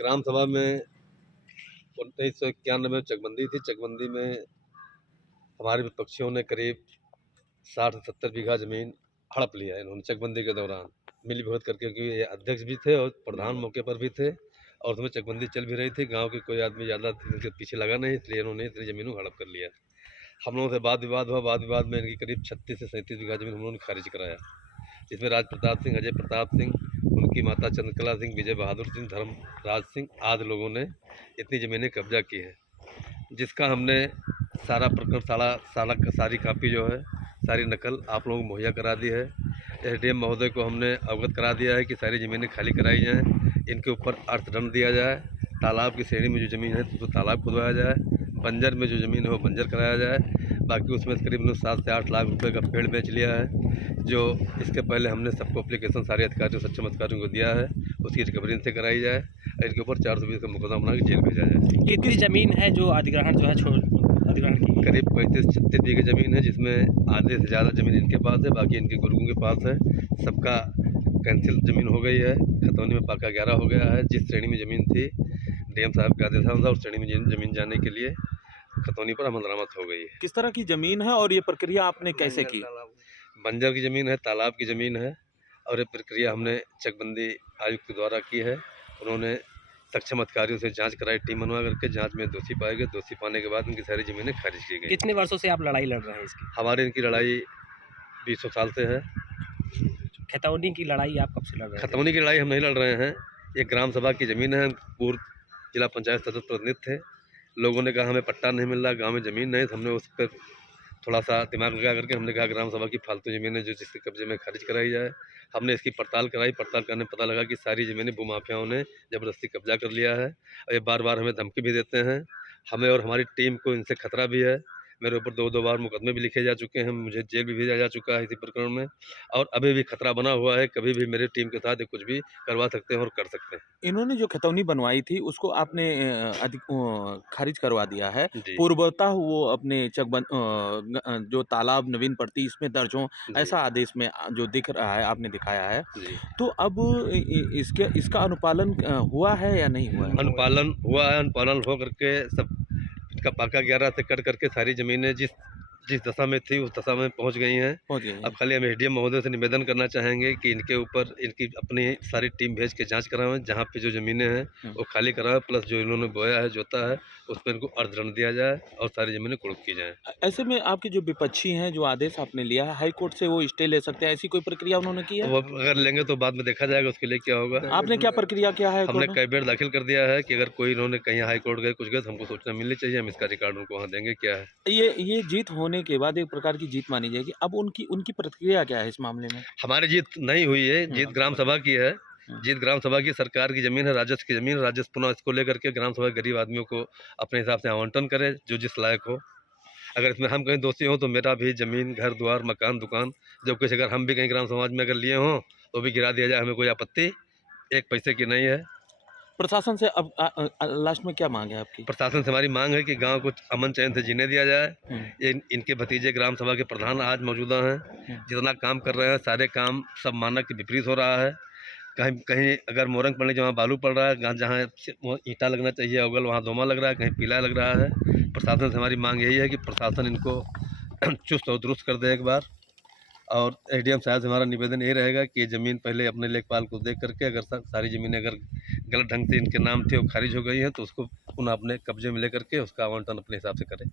ग्राम सभा में 1991 में चकबंदी थी। चकबंदी में हमारे विपक्षियों ने करीब 60 से 70 बीघा ज़मीन हड़प लिया है इन्होंने चकबंदी के दौरान मिली भगत करके, क्योंकि ये अध्यक्ष भी थे और प्रधान मौके पर भी थे और उसमें चकबंदी चल भी रही थी। गांव के कोई आदमी ज़्यादा इनके पीछे लगा नहीं, इसलिए इन्होंने इतनी ज़मीनों हड़प कर लिया। हम लोगों से वाद विवाद हुआ। वाद विवाद में इनकी करीब 36 से 37 बीघा ज़मीन हम लोगों ने खारिज कराया, जिसमें राज प्रताप सिंह, अजय प्रताप सिंह, उनकी माता चंद्रकला सिंह, विजय बहादुर सिंह, धर्मराज सिंह आदि लोगों ने इतनी ज़मीनें कब्जा की है, जिसका हमने सारा प्रकरण सारी कापी जो है, सारी नकल आप लोगों को मुहैया करा दी है। एसडीएम महोदय को हमने अवगत करा दिया है कि सारी ज़मीनें खाली कराई जाएँ, इनके ऊपर अर्थदंड दिया जाए, तालाब की श्रेणी में जो ज़मीन है तो तालाब खुदवाया जाए, बंजर में जो ज़मीन है वो बंजर कराया जाए। बाकी उसमें करीब 7 से 8 लाख रुपए का पेड़ बेच लिया है, जो इसके पहले हमने सबको एप्लीकेशन सारे अधिकारियों, सक्षम अधिकारियों को दिया है, उसकी रिकवरी इनसे कराई जाए और इनके ऊपर 420 का मुकदमा बना के जेल भेजा जाए। कितनी ज़मीन है जो अधिग्रहण जो है अधिग्रहण की? करीब 35-36 बीघे ज़मीन है, जिसमें आधे से ज़्यादा ज़मीन इनके पास है, बाकी इनके गुरुओं के पास है। सबका कैंसिल ज़मीन हो गई है, खतौनी में पाका 11 हो गया है। जिस श्रेणी में ज़मीन थी डीएम साहब का आदेश था उस श्रेणी में ज़मीन जाने के लिए खतौनी पर अमल दरामद हो गई है। किस तरह की ज़मीन है और ये प्रक्रिया आपने कैसे की? बंजर की ज़मीन है, तालाब की ज़मीन है और ये प्रक्रिया हमने चकबंदी आयुक्त के द्वारा की है। उन्होंने सक्षम अधिकारियों से जांच कराई, टीम बनवा करके जांच में दोषी पाए गए। दोषी पाने के बाद इनकी सारी ज़मीनें खारिज की गई। कितने वर्षों से आप लड़ाई लड़ रहे हैं इसकी? हमारी इनकी लड़ाई 20 साल से है। खतौनी की लड़ाई आप कब से लड़ रहे हैं? खतौनी की लड़ाई हम नहीं लड़ रहे हैं, ये ग्राम सभा की ज़मीन है। हम पूर्व जिला पंचायत सदस्य प्रतिनिधि थे, लोगों ने कहा हमें पट्टा नहीं मिल रहा, गाँव में ज़मीन नहीं, तो हमने उस पर थोड़ा सा दिमाग लगा करके हमने कहा ग्राम सभा की फालतू ज़मीनें जो जिसके कब्जे में खारिज कराई जाए। हमने इसकी पड़ताल कराई, पड़ताल करने में पता लगा कि सारी ज़मीनें भूमाफियाओं ने ज़बरदस्ती कब्जा कर लिया है और ये बार बार हमें धमकी भी देते हैं। हमें और हमारी टीम को इनसे खतरा भी है। मेरे ऊपर 2 बार मुकदमे भी लिखे जा चुके हैं, मुझे जेल भी भेजा जा चुका है इसी प्रकरण में और अभी भी खतरा बना हुआ है। कभी भी मेरी टीम के साथ ये कुछ भी करवा सकते हैं और कर सकते हैं। इन्होंने जो खतौनी बनवाई थी उसको आपने खारिज करवा दिया है। जी। पूर्वतः वो अपने जो तालाब नवीन पड़ती इसमें दर्ज हो, जी। ऐसा आदेश में जो दिख रहा है आपने दिखाया है। जी। तो अब इसका अनुपालन हुआ है या नहीं हुआ है? अनुपालन हुआ है, अनुपालन हो करके सब इसका पाका 11 से कट करके सारी ज़मीनें जिस जिस दशा में थी उस दशा में पहुंच गई हैं। पहुंच गई है। अब खाली हम एसडीएम महोदय से निवेदन करना चाहेंगे कि इनके ऊपर इनकी अपनी सारी टीम भेज के जांच करावें, जहां पे जो ज़मीनें हैं वो खाली करावें, प्लस जो इन्होंने बोया है, जोता है, उस पर इनको अर्थदंड दिया जाए और सारी ज़मीनें कुर्क की जाएँ। ऐसे में आपके जो विपक्षी हैं, जो आदेश आपने लिया है, हाई कोर्ट से वो स्टे ले सकते हैं, ऐसी कोई प्रक्रिया उन्होंने की है? वो अगर लेंगे तो बाद में देखा जाएगा उसके लिए क्या होगा। आपने क्या प्रक्रिया किया है? हमने कैविएट दाखिल कर दिया है कि अगर कोई इन्होंने कहीं हाई कोर्ट गए, कुछ गए तो हमको सूचना मिलनी चाहिए, हम इसका रिकॉर्ड उनको वहाँ देंगे क्या है। ये जीत होने के बाद एक प्रकार की जीत मानी जाएगी। अब उनकी उनकी प्रतिक्रिया क्या है इस मामले में? हमारी जीत नहीं हुई है, जीत ग्राम सभा की है। जीत ग्राम सभा की, सरकार की ज़मीन है, राजस्व की ज़मीन है। राजस्व पुनः इसको लेकर के ग्राम सभा गरीब आदमियों को अपने हिसाब से आवंटन करे, जो जिस लायक हो। अगर इसमें हम कहीं दोषी हों तो मेरा भी ज़मीन, घर द्वार, मकान, दुकान जब कुछ अगर हम भी कहीं ग्राम समाज में अगर लिए हों तो भी गिरा दिया जाए, हमें कोई आपत्ति एक पैसे की नहीं है। प्रशासन से अब लास्ट में क्या मांग है आपकी? प्रशासन से हमारी मांग है कि गांव को अमन चैन से जीने दिया जाए। इनके भतीजे ग्राम सभा के प्रधान आज मौजूदा हैं, जितना काम कर रहे हैं सारे काम सब मानक के विपरीत हो रहा है। कहीं कहीं अगर मोरंग पड़ने जहाँ बालू पड़ रहा है, जहाँ ईंटा लगना चाहिए अवगल वहाँ दोमा लग रहा है, कहीं पीला लग रहा है। प्रशासन से हमारी मांग यही है कि प्रशासन इनको चुस्त और दुरुस्त कर दे एक बार। और एसडीएम साहब से हमारा निवेदन यही रहेगा कि ये ज़मीन पहले अपने लेखपाल को देख करके, अगर सारी ज़मीनें अगर गलत ढंग से इनके नाम थे वो खारिज हो गई हैं तो उसको पुनः अपने कब्जे में लेकर के उसका आवंटन अपने हिसाब से करें।